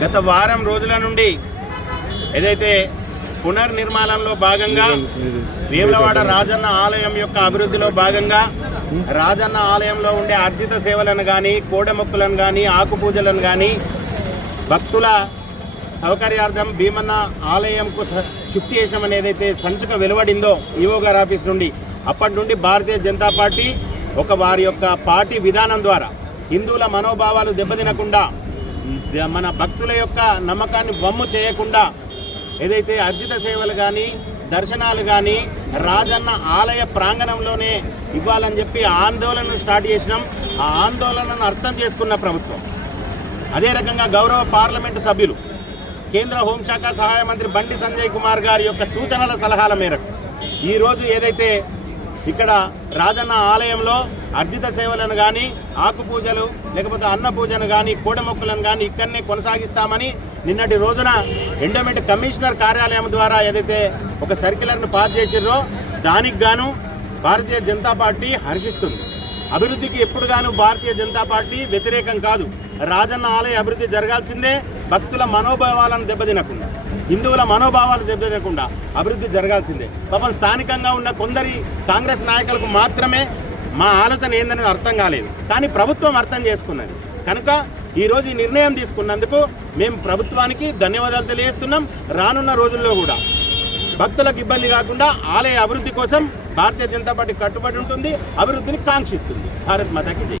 గత వారం రోజుల నుండి ఏదైతే పునర్నిర్మాణంలో భాగంగా వేములవాడ రాజన్న ఆలయం యొక్క అభివృద్ధిలో భాగంగా రాజన్న ఆలయంలో ఉండే అర్జిత సేవలను కానీ కోడెమొక్కులను కానీ ఆకుపూజలను కానీ భక్తుల సౌకర్యార్థం భీమన్న ఆలయంకు షిఫ్ట్ చేసాం ఏదైతే సంచుక వెలువడిందో ఈవో గారి ఆఫీస్ నుండి అప్పటి నుండి భారతీయ జనతా పార్టీ ఒక వారి యొక్క పార్టీ విధానం ద్వారా హిందువుల మనోభావాలు దెబ్బతినకుండా మన భక్తుల యొక్క నమ్మకాన్ని బొమ్ము చేయకుండా ఏదైతే అర్జిత సేవలు కానీ దర్శనాలు కానీ రాజన్న ఆలయ ప్రాంగణంలోనే ఇవ్వాలని చెప్పి ఆందోళనను స్టార్ట్ చేసినాం. ఆ ఆందోళనను అర్థం చేసుకున్న ప్రభుత్వం. అదే రకంగా గౌరవ పార్లమెంటు సభ్యులు కేంద్ర హోంశాఖ సహాయ మంత్రి బండి సంజయ్ కుమార్ గారి యొక్క సూచనల సలహాల మేరకు ఈరోజు ఏదైతే ఇక్కడ రాజన్న ఆలయంలో అర్జిత సేవలను కానీ ఆకు పూజలు లేకపోతే అన్న పూజను కానీ కోడమొక్కులను కానీ ఇక్కడనే కొనసాగిస్తామని నిన్నటి రోజున ఎండోమెంట్ కమిషనర్ కార్యాలయం ద్వారా ఏదైతే ఒక సర్క్యులర్ను పాస్ చేసిర్రో దానికి గాను భారతీయ జనతా పార్టీ హర్షిస్తుంది. అభివృద్ధికి ఎప్పుడు గాను భారతీయ జనతా పార్టీ వ్యతిరేకం కాదు. రాజన్న ఆలయ అభివృద్ధి జరగాల్సిందే. భక్తుల మనోభావాలను దెబ్బతినకుండా హిందువుల మనోభావాలు దెబ్బతినకుండా అభివృద్ధి జరగాల్సిందే. పాపం స్థానికంగా ఉన్న కొందరి కాంగ్రెస్ నాయకులకు మాత్రమే మా ఆలోచన ఏందనేది అర్థం కాలేదు. కానీ ప్రభుత్వం అర్థం చేసుకున్నది. కనుక ఈరోజు ఈ నిర్ణయం తీసుకున్నందుకు మేము ప్రభుత్వానికి ధన్యవాదాలు తెలియజేస్తున్నాం. రానున్న రోజుల్లో కూడా భక్తులకు ఇబ్బంది కాకుండా ఆలయ అభివృద్ధి కోసం భారతీయ జనతా పార్టీ కట్టుబడి ఉంటుంది అభివృద్ధిని కాంక్షిస్తుంది. భారత్ మాతకి జై.